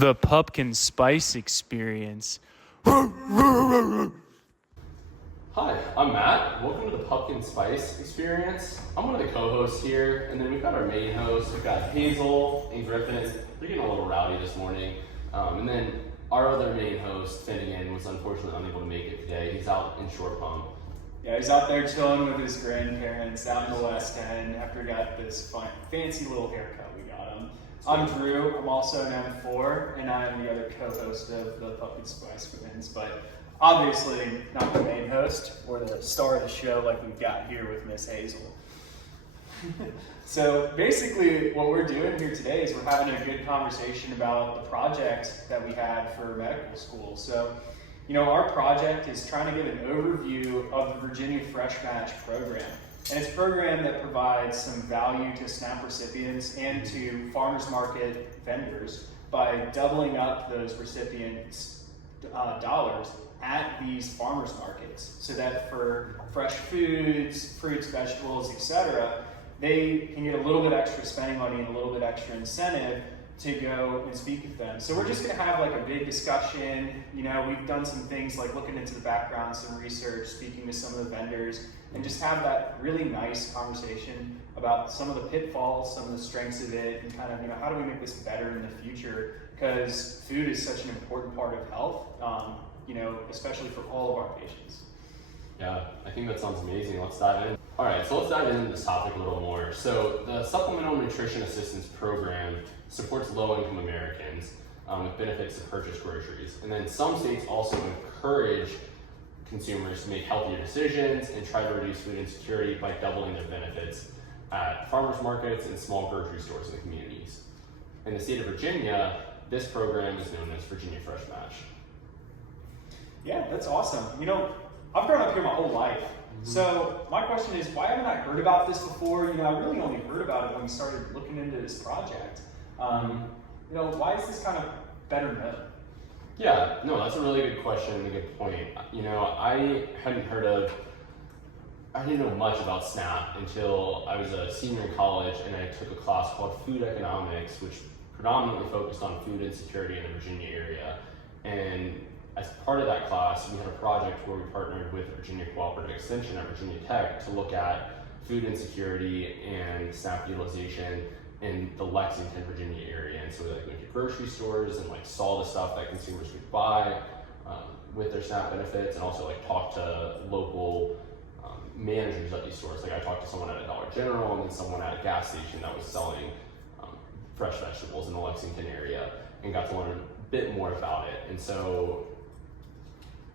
The Pupkin Spice Experience. Hi, I'm Matt. Welcome to the Pupkin Spice Experience. I'm one of the co-hosts here, and then we've got our main host. We've got Hazel and Griffin. They're getting a little rowdy this morning. And then our other main host, Finnegan, was unfortunately unable to make it today. He's out in Short Pump. Yeah, he's out there chilling with his grandparents out in the West End after he got this fancy little haircut we got him. I'm Drew. I'm also an M4, and I'm the other co-host of the Pupkin Spice Twins, but obviously not the main host or the star of the show like we've got here with Miss Hazel. So basically what we're doing here today is we're having a good conversation about the project that we had for medical school. So, our project is trying to give an overview of the Virginia Fresh Match program. And it's a program that provides some value to SNAP recipients and to farmers market vendors by doubling up those recipients' dollars at these farmers markets, so that for fresh foods, fruits, vegetables, etc., they can get a little bit extra spending money and a little bit extra incentive to go and speak with them. So we're just going to have like a big discussion. We've done some things like looking into the background, some research, speaking to some of the vendors, and just have that really nice conversation about some of the pitfalls, some of the strengths of it, and kind of, how do we make this better in the future? Because food is such an important part of health, especially for all of our patients. Yeah, I think that sounds amazing. Let's dive in. All right, so let's dive into this topic a little more. So the Supplemental Nutrition Assistance Program supports low-income Americans with benefits to purchase groceries. And then some states also encourage consumers to make healthier decisions and try to reduce food insecurity by doubling their benefits at farmers markets and small grocery stores in the communities. In the state of Virginia, this program is known as Virginia Fresh Match. Yeah, that's awesome. I've grown up here my whole life. So my question is, why haven't I heard about this before? I really only heard about it when we started looking into this project. Why is this kind of better known? Yeah, no, that's a really good question and a good point. I didn't know much about SNAP until I was a senior in college and I took a class called Food Economics, which predominantly focused on food insecurity in the Virginia area. And as part of that class, we had a project where we partnered with Virginia Cooperative Extension at Virginia Tech to look at food insecurity and SNAP utilization in the Lexington, Virginia area. And so we went to grocery stores and saw the stuff that consumers could buy with their SNAP benefits, and also talked to local managers at these stores. I talked to someone at a Dollar General and then someone at a gas station that was selling fresh vegetables in the Lexington area, and got to learn a bit more about it. And so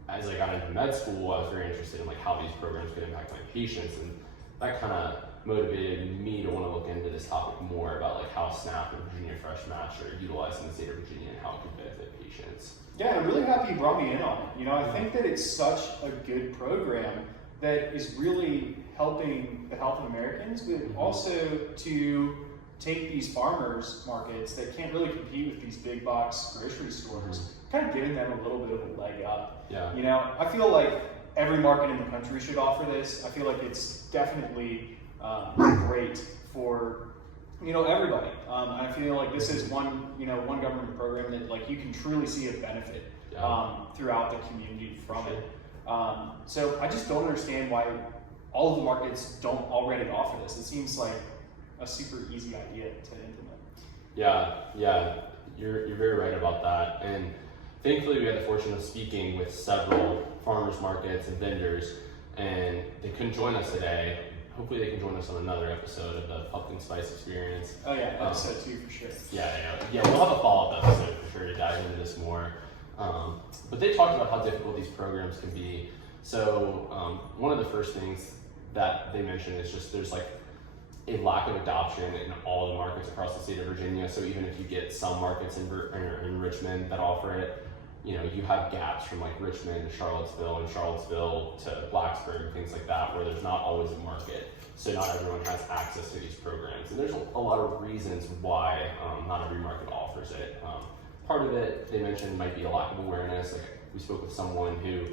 as I got into med school, I was very interested in how these programs could impact my patients, and that kind of motivated me to want to look into this topic more about how SNAP and Virginia Fresh Match are utilized in the state of Virginia and how it could benefit patients. Yeah, I'm really happy you brought me in on it. I think that it's such a good program that is really helping the health of Americans, but also to take these farmers markets that can't really compete with these big box grocery stores, kind of giving them a little bit of a leg up. Yeah. I feel like every market in the country should offer this. I feel like it's definitely great for everybody. I feel like this is one government program that you can truly see a benefit throughout the community from it. So I just don't understand why all of the markets don't already offer this. It seems like a super easy idea to implement. Yeah, you're very right about that. And thankfully, we had the fortune of speaking with several farmers markets and vendors, and they couldn't join us today. Hopefully they can join us on another episode of the Pupkin Spice Experience. Oh yeah, episode 2 for sure. Yeah, we'll have a follow-up episode for sure to dive into this more. But they talked about how difficult these programs can be. So one of the first things that they mentioned is just there's a lack of adoption in all the markets across the state of Virginia. So even if you get some markets in Richmond that offer it, you have gaps from Richmond to Charlottesville and Charlottesville to Blacksburg and things like that, where there's not always a market. So not everyone has access to these programs. And there's a lot of reasons why not every market offers it. Part of it, they mentioned, might be a lack of awareness. We spoke with someone who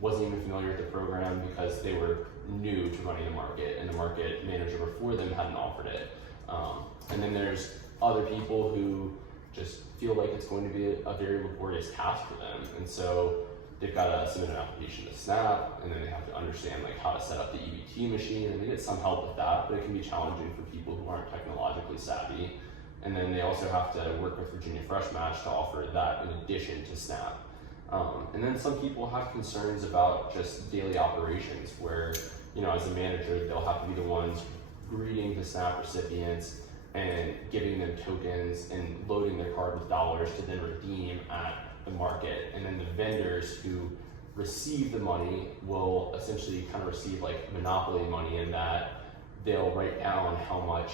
wasn't even familiar with the program because they were new to running the market, and the market manager before them hadn't offered it. And then there's other people who just feel like it's going to be a very laborious task for them. And so they've got to submit an application to SNAP, and then they have to understand like how to set up the EBT machine, and they get some help with that, but it can be challenging for people who aren't technologically savvy. And then they also have to work with Virginia Fresh Match to offer that in addition to SNAP. And then some people have concerns about just daily operations where, as a manager, they'll have to be the ones greeting the SNAP recipients and giving them tokens and loading their card with dollars to then redeem at the market. And then the vendors who receive the money will essentially kind of receive like monopoly money in that they'll write down how much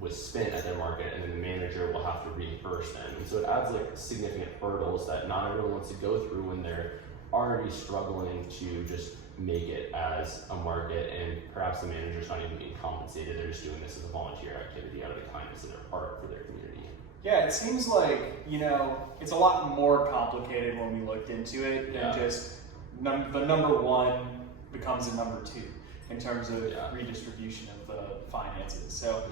was spent at their market, and then the manager will have to reimburse them. And so it adds like significant hurdles that not everyone wants to go through when they're already struggling to just make it as a market, and perhaps the manager's not even being compensated. They're just doing this as a volunteer activity out of the kindness of their heart for their community. Yeah, it seems like, it's a lot more complicated when we looked into it than just the number one becomes a number two in terms of redistribution of the finances. So,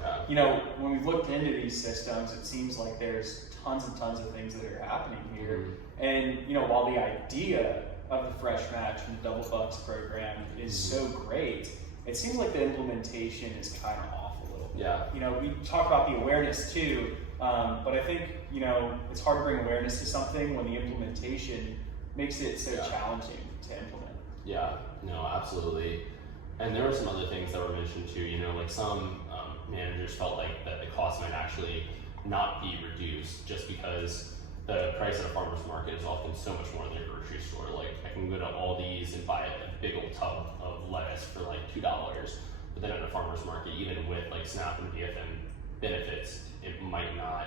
when we've looked into these systems, it seems like there's tons and tons of things that are happening here. Mm-hmm. And, while the idea of the Fresh Match and the Double Bucks program is so great, it seems like the implementation is kind of off a little bit. Yeah. We talk about the awareness too, but I think, it's hard to bring awareness to something when the implementation makes it so challenging to implement. Yeah, no, absolutely. And there were some other things that were mentioned too, like some managers felt like that the cost might actually not be reduced just because the price at a farmer's market is often so much more than a grocery store. Like I can go to Aldi's and buy a big old tub of lettuce for like $2, but then at a farmer's market, even with like SNAP and VFM benefits, it might not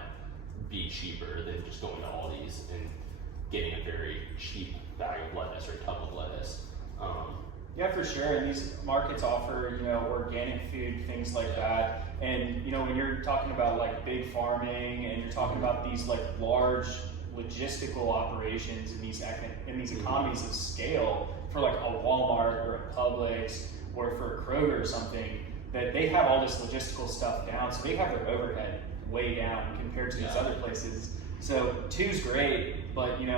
be cheaper than just going to Aldi's and getting a very cheap bag of lettuce or tub of lettuce. Yeah, for sure. And these markets offer, organic food, things like that. And, when you're talking about like big farming and you're talking about these like large logistical operations in these economies of scale for like a Walmart or a Publix or for a Kroger or something, that they have all this logistical stuff down. So they have their overhead way down compared to these other places. So two's great, but, in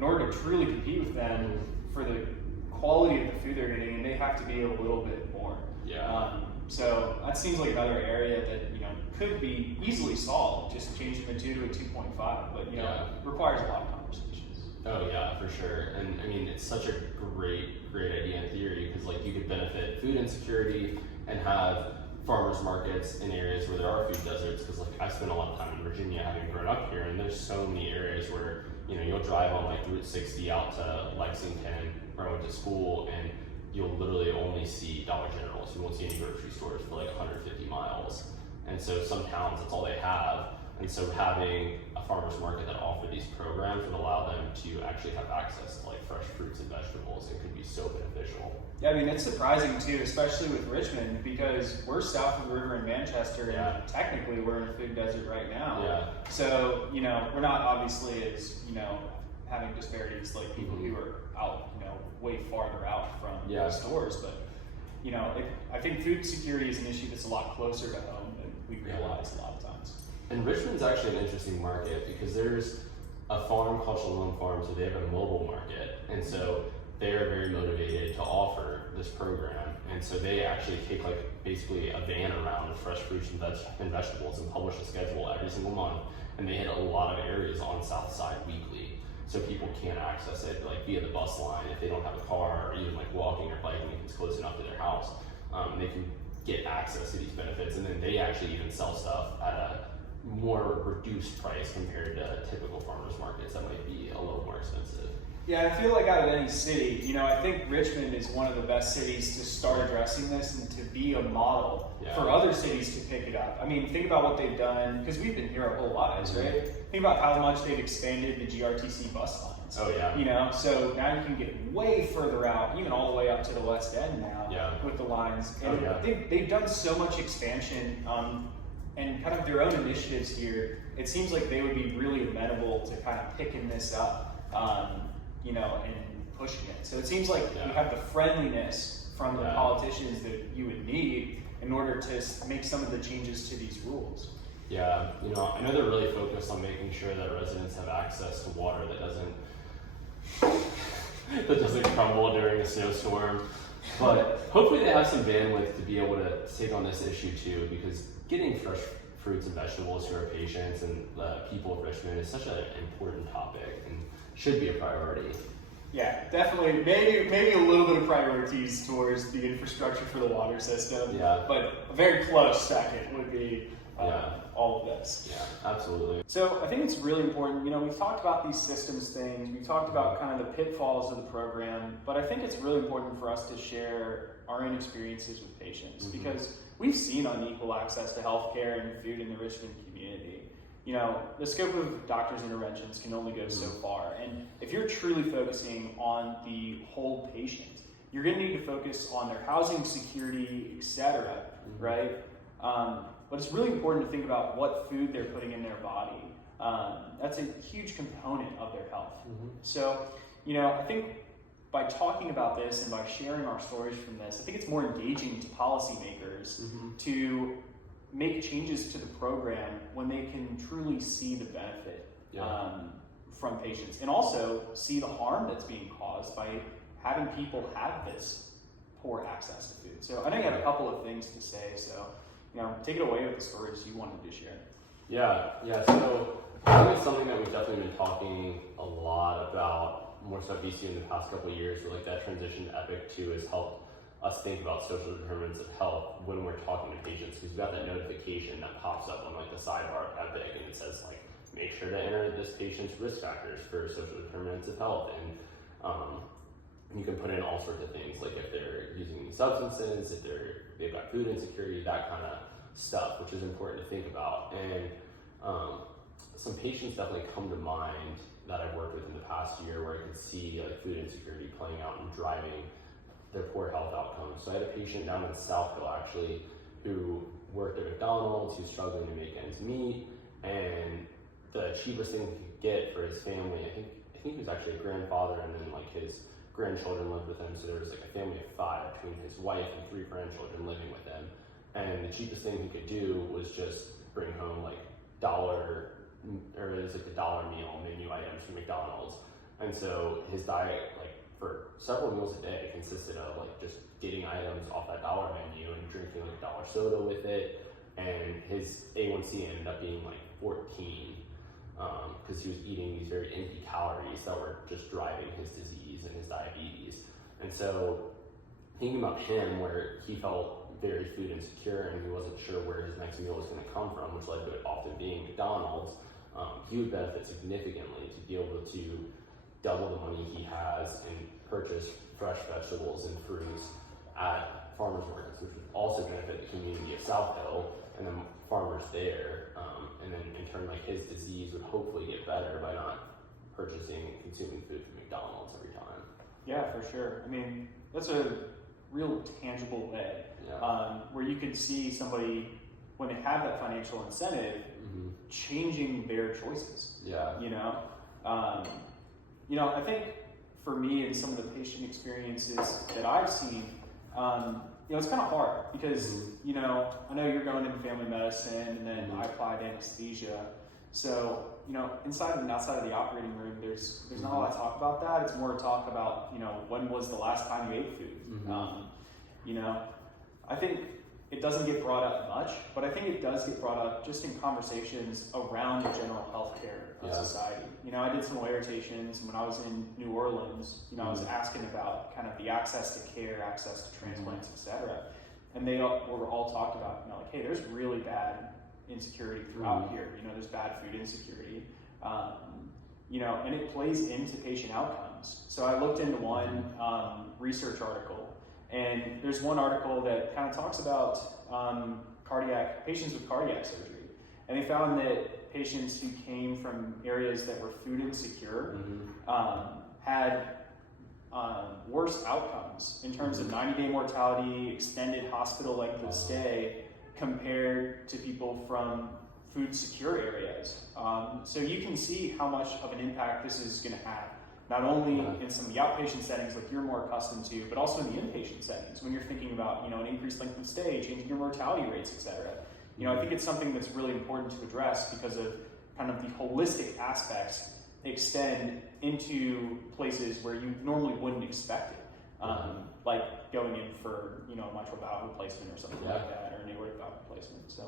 order to truly compete with them for the quality of the food they're getting, they have to be a little bit more. So that seems like another area that could be easily solved, just changing the 2 to a 2.5, but requires a lot of conversations. Oh yeah, for sure. And I mean, it's such a great idea in theory, because like you could benefit food insecurity and have farmers markets in areas where there are food deserts, because like I spent a lot of time in Virginia having grown up here, and there's so many areas where you'll drive on like Route 60 out to Lexington where I went to school, and you'll literally only see Dollar Generals. You won't see any grocery stores for like 150 miles. And so some towns, that's all they have. And so having a farmer's market that offer these programs would allow them to actually have access to like fresh fruits and vegetables. It could be so beneficial. Yeah, I mean, it's surprising too, especially with Richmond, because we're south of the river in Manchester, and technically we're in a food desert right now. Yeah. So, we're not obviously as, having disparities like people who are out, way farther out from the stores, but I think food security is an issue that's a lot closer to home than we realize a lot of times. And Richmond's actually an interesting market because there's a farm called Shalom Farm, so they have a mobile market, and so they are very motivated to offer this program. And so they actually take like basically a van around with fresh fruits and vegetables and publish a schedule every single month, and they hit a lot of areas on South Side weekly. So people can access it like via the bus line if they don't have a car, or even like walking or biking if it's close enough to their house. They can get access to these benefits, and then they actually even sell stuff at a more reduced price compared to typical farmers markets that might be a little more expensive. Yeah, I feel like out of any city, I think Richmond is one of the best cities to start addressing this and to be a model for other cities to pick it up. I mean, think about what they've done, because we've been here our whole lives, right? Think about how much they've expanded the GRTC bus lines. Oh yeah. So now you can get way further out, even all the way up to the West End now with the lines. And they've done so much expansion and kind of their own initiatives here. It seems like they would be really amenable to kind of picking this up. And pushing it. So it seems like you have the friendliness from the politicians that you would need in order to make some of the changes to these rules. Yeah, I know they're really focused on making sure that residents have access to water that doesn't crumble during a snowstorm. But hopefully they have some bandwidth to be able to take on this issue too, because getting fresh fruits and vegetables to our patients and the people of Richmond is such an important topic and should be a priority. Yeah, definitely. Maybe a little bit of priorities towards the infrastructure for the water system. Yeah. But a very close second would be all of this. Yeah, absolutely. So I think it's really important. We've talked about these systems things. We've talked about kind of the pitfalls of the program. But I think it's really important for us to share our own experiences with patients because we've seen unequal access to healthcare and food in the Richmond community. The scope of doctors' interventions can only go so far. And if you're truly focusing on the whole patient, you're going to need to focus on their housing, security, etc., right? But it's really important to think about what food they're putting in their body. That's a huge component of their health. So, I think by talking about this and by sharing our stories from this, I think it's more engaging to policymakers to make changes to the program when they can truly see the benefit from patients and also see the harm that's being caused by having people have this poor access to food. So I know you have a couple of things to say, so take it away with the stories you wanted to share. Yeah. So I think it's something that we've definitely been talking a lot about, more so at VCU in the past couple of years, where like that transition to EPIC 2 has helped us think about social determinants of health when we're talking to patients, because we've got that notification that pops up on like the sidebar of EPIC and it says like, make sure to enter this patient's risk factors for social determinants of health. And you can put in all sorts of things, like if they're using these substances, if they've got food insecurity, that kind of stuff, which is important to think about. And some patients definitely come to mind that I've worked with in the past year where I could see like food insecurity playing out and driving their poor health outcomes. So I had a patient down in Southville actually who worked at McDonald's, who's struggling to make ends meet, and the cheapest thing he could get for his family, I think he was actually a grandfather, and then like his grandchildren lived with him, so there was like a family of 5 between his wife and 3 grandchildren living with him. And the cheapest thing he could do was just bring home like $1 meal menu items from McDonald's. And so his diet, like for several meals a day, consisted of like just getting items off that $1 menu and drinking like $1 soda with it. And his A1C ended up being like 14 because he was eating these very empty calories that were just driving his disease and his diabetes. And so thinking about him, where he felt very food insecure and he wasn't sure where his next meal was going to come from, which led to it often being McDonald's, he would benefit significantly to be able to double the money he has and purchase fresh vegetables and fruits at farmers markets, which would also benefit the community of South Hill and the farmers there. And then in turn, like his disease would hopefully get better by not purchasing and consuming food from McDonald's every time. Yeah, for sure. I mean, that's a real tangible way where you could see somebody, when they have that financial incentive, changing their choices. Yeah. I think for me and some of the patient experiences that I've seen, it's kind of hard because, I know you're going into family medicine and then I applied anesthesia. So, inside and outside of the operating room, there's not a lot of talk about that. It's more talk about, when was the last time you ate food? I think it doesn't get brought up much, but I think it does get brought up just in conversations around the general healthcare of society. I did some rotations when I was in New Orleans. I was asking about kind of the access to care, access to transplants, etc. And they were all talked about, like, hey, there's really bad insecurity throughout here. There's bad food insecurity. And it plays into patient outcomes. So I looked into one research article, and there's one article that kind of talks about patients with cardiac surgery. And they found that patients who came from areas that were food insecure had worse outcomes in terms of 90-day mortality, extended hospital length of stay, compared to people from food secure areas. So you can see how much of an impact this is going to have, not only in some of the outpatient settings like you're more accustomed to, but also in the inpatient settings when you're thinking about an increased length of stay, changing your mortality rates, etc. I think it's something that's really important to address because of kind of the holistic aspects extend into places where you normally wouldn't expect it. Like going in for, a mitral valve replacement or something like that, or an aortic valve replacement. So,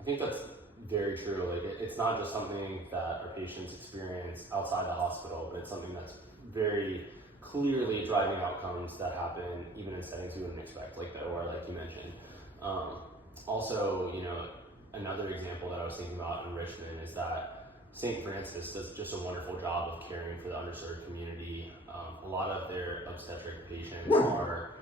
I think that's very true. Like, it's not just something that our patients experience outside the hospital, but it's something that's very clearly driving outcomes that happen even in settings we wouldn't expect, like the OR, like you mentioned. Also, another example that I was thinking about in Richmond is that St. Francis does just a wonderful job of caring for the underserved community. A lot of their obstetric patients are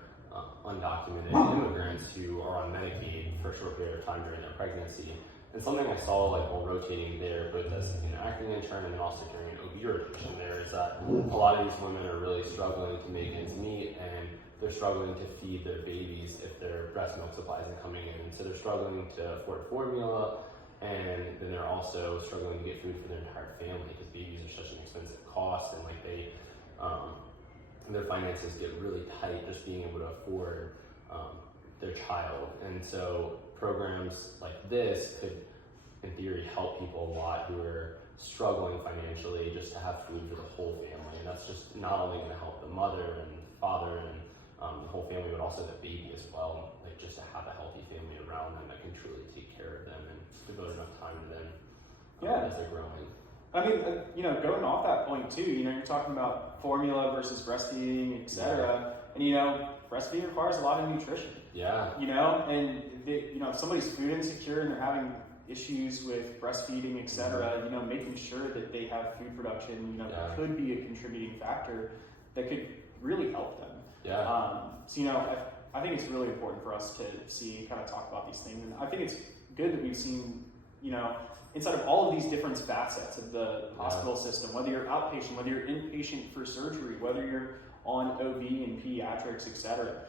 undocumented immigrants who are on Medicaid for a short period of time during their pregnancy. And something I saw while rotating there, both as an acting intern and then also during an OB rotation there, is that a lot of these women are really struggling to make ends meet, and they're struggling to feed their babies if their breast milk supply isn't coming in. And so they're struggling to afford formula, and then they're also struggling to get food for their entire family because babies are such an expensive cost, and their finances get really tight just being able to afford their child. And so programs like this could, in theory, help people a lot who are struggling financially just to have food for the whole family. And that's just not only going to help the mother and father and the whole family, but also the baby as well. Like, just to have a healthy family around them that can truly take care of them and devote enough time to them as they're growing. I mean, going off that point too, you're talking about formula versus breastfeeding, etc. And breastfeeding requires a lot of nutrition. Yeah. And if somebody's food insecure and they're having issues with breastfeeding, etc., making sure that they have food production, could be a contributing factor that could really help them. Yeah. I think it's really important for us to see, kind of talk about these things. And I think it's good that we've seen, inside of all of these different facets of the hospital system, whether you're outpatient, whether you're inpatient for surgery, whether you're on OB and pediatrics, etc.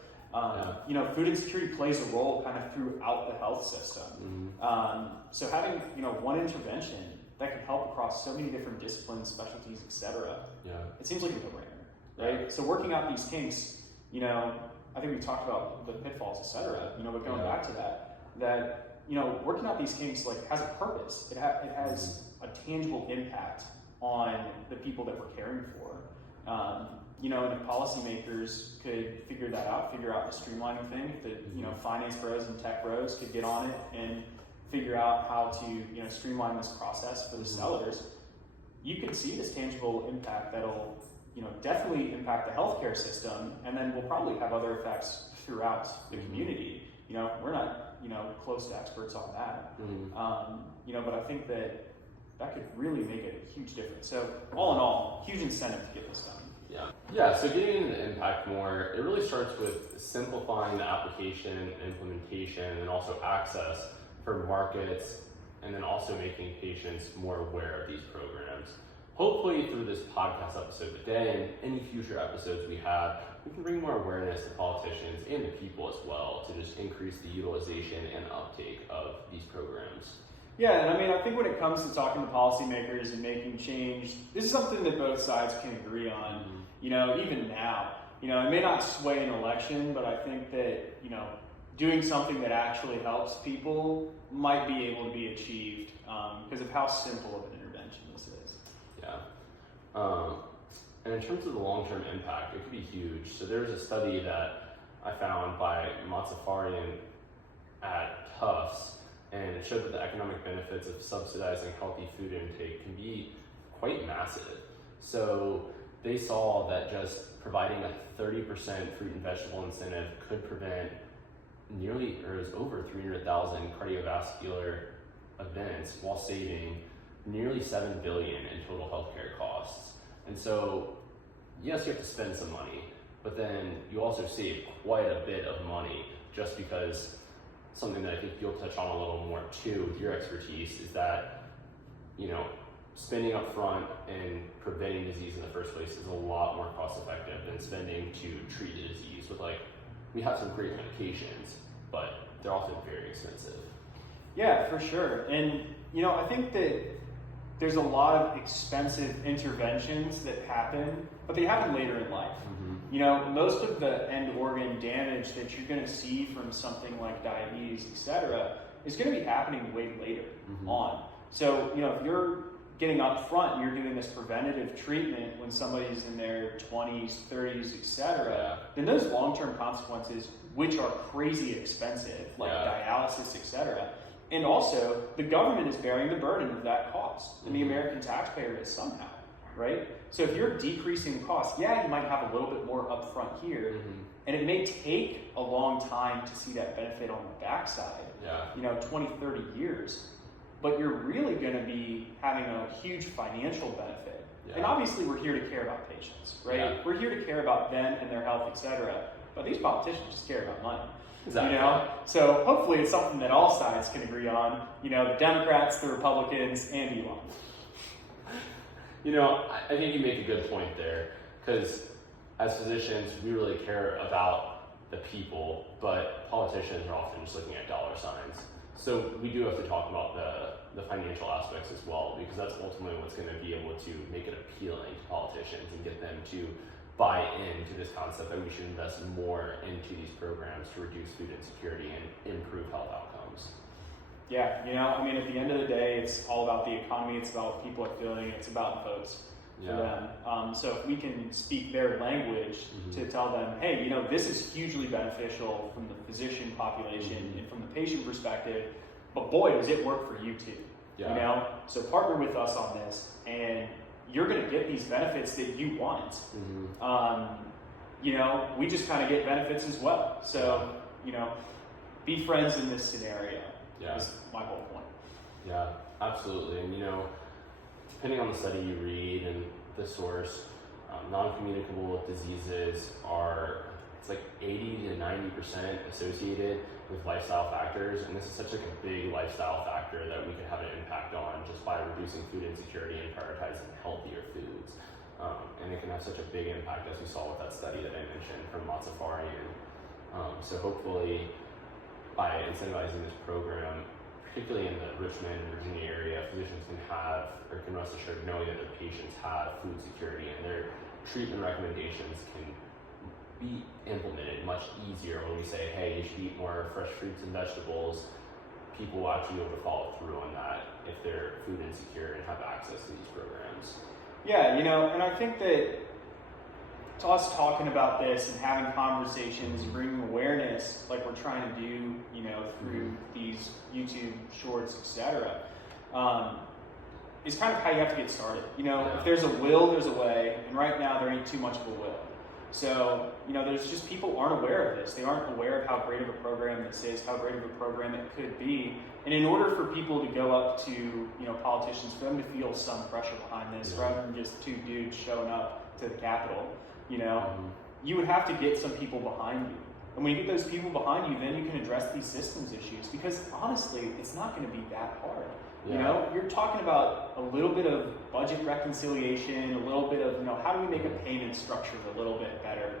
Food insecurity plays a role kind of throughout the health system. So having, one intervention that can help across so many different disciplines, specialties, etc. It seems like a no-brainer, right? So working out these kinks, I think we talked about the pitfalls, etc. But going back to that working out these kinks has a purpose. It has a tangible impact on the people that we're caring for. And if policymakers could figure that out, figure out the streamlining thing, if the finance bros and tech bros could get on it and figure out how to streamline this process for the sellers, you could see this tangible impact that'll definitely impact the healthcare system, and then will probably have other effects throughout the community. We're not close to experts on that, but I think that could really make a huge difference. So all in all, huge incentive to get this done. Yeah, so getting into impact more, it really starts with simplifying the application and implementation, and also access for markets, and then also making patients more aware of these programs. Hopefully through this podcast episode today and any future episodes we have, we can bring more awareness to politicians and the people as well to just increase the utilization and uptake of these programs. Yeah, and I think when it comes to talking to policymakers and making change, this is something that both sides can agree on. Even now, it may not sway an election, but I think that, doing something that actually helps people might be able to be achieved because of how simple of an intervention this is. Yeah. And in terms of the long-term impact, it could be huge. So there's a study that I found by Matsafarian at Tufts, and it showed that the economic benefits of subsidizing healthy food intake can be quite massive. So they saw that just providing a 30% fruit and vegetable incentive could prevent over 300,000 cardiovascular events while saving nearly $7 billion in total healthcare costs. And so, yes, you have to spend some money, but then you also save quite a bit of money just because something that I think you'll touch on a little more too with your expertise is that, spending up front and preventing disease in the first place is a lot more cost effective than spending to treat the disease with we have some great medications, but they're also very expensive. Yeah, for sure. And, I think that there's a lot of expensive interventions that happen, but they happen later in life. You know, most of the end organ damage that you're going to see from something like diabetes, etc., is going to be happening way later on. So, you know, if you're getting up front and you're doing this preventative treatment when somebody's in their 20s, 30s, etc., then those long-term consequences, which are crazy expensive, like dialysis, etc., and also the government is bearing the burden of that cost, and the American taxpayer is somehow, right? So if you're decreasing costs, you might have a little bit more upfront here, and it may take a long time to see that benefit on the backside, 20, 30 years, but you're really going to be having a huge financial benefit. And obviously we're here to care about patients, right? We're here to care about them and their health, etc. But these politicians just care about money. Exactly. You know, so hopefully it's something that all sides can agree on. You know, the Democrats, the Republicans, and Elon. You know, I think you make a good point there, because as physicians, we really care about the people, but politicians are often just looking at dollar signs. So we do have to talk about the financial aspects as well, because that's ultimately what's going to be able to make it appealing to politicians and get them to buy into this concept that we should invest more into these programs to reduce food insecurity and improve health outcomes. Yeah, you know, I mean, at the end of the day, it's all about the economy. It's about what people are feeling. It's about votes for them. So if we can speak their language to tell them, hey, you know, this is hugely beneficial from the physician population and from the patient perspective, but boy, does it work for you too. You know, so partner with us on this, and you're going to get these benefits that you want. You know, we just kind of get benefits as well. So, you know, be friends in this scenario. Is my whole point. Yeah, absolutely. And, you know, depending on the study you read and the source, non-communicable diseases are, it's like 80 to 90% associated with lifestyle factors. And this is such like a big lifestyle factor that we can have an impact on just by reducing food insecurity and prioritizing healthier foods. And it can have such a big impact, as we saw with that study that I mentioned from Matsafarian. So hopefully, by incentivizing this program, particularly in the Richmond and Virginia area, physicians can rest assured knowing that their patients have food security, and their treatment recommendations can be implemented much easier when we say, hey, you should eat more fresh fruits and vegetables. People will actually be able to follow through on that if they're food insecure and have access to these programs. Yeah, you know, and I think that to us talking about this and having conversations and bringing awareness like we're trying to do, you know, through these YouTube shorts, etc., is kind of how you have to get started. You know, if there's a will, there's a way, and right now there ain't too much of a will. So, you know, there's just people aren't aware of this. They aren't aware of how great of a program this is, how great of a program it could be. And in order for people to go up to, you know, politicians, for them to feel some pressure behind this, rather than just two dudes showing up to the Capitol, you know, you would have to get some people behind you. And when you get those people behind you, then you can address these systems issues, because honestly, it's not going to be that hard. You know, you're talking about a little bit of budget reconciliation, a little bit of, you know, how do we make a payment structure a little bit better?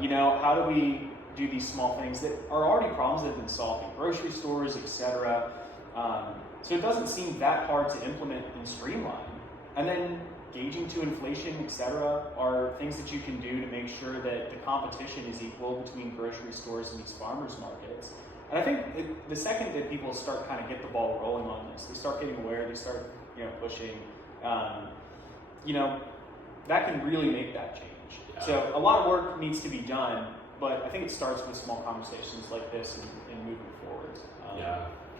You know, how do we do these small things that are already problems that have been solved in grocery stores, etc. So it doesn't seem that hard to implement and streamline. And then gauging to inflation, etc., are things that you can do to make sure that the competition is equal between grocery stores and these farmers markets. And I think the second that people start kind of get the ball rolling on this, they start getting aware, they start, you know, pushing, you know, that can really make that change. So a lot of work needs to be done, but I think it starts with small conversations like this and moving forward.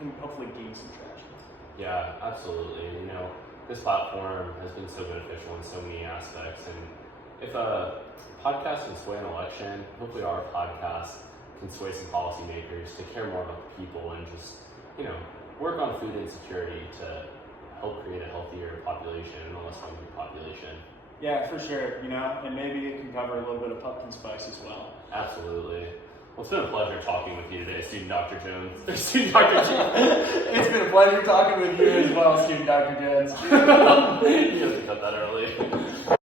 Can hopefully gain some traction. Yeah, absolutely. You know, this platform has been so beneficial in so many aspects, and if a podcast can sway an election, hopefully our podcast can sway some policymakers to care more about the people and just, you know, work on food insecurity to help create a healthier population and a less hungry population. Yeah, for sure. You know, and maybe it can cover a little bit of Pupkin spice as well. Absolutely. Well, it's been a pleasure talking with you today, Student Dr. Jones. Student Dr. Jones. It's been a pleasure talking with you as well, Student Dr. Jones. You have to cut that early.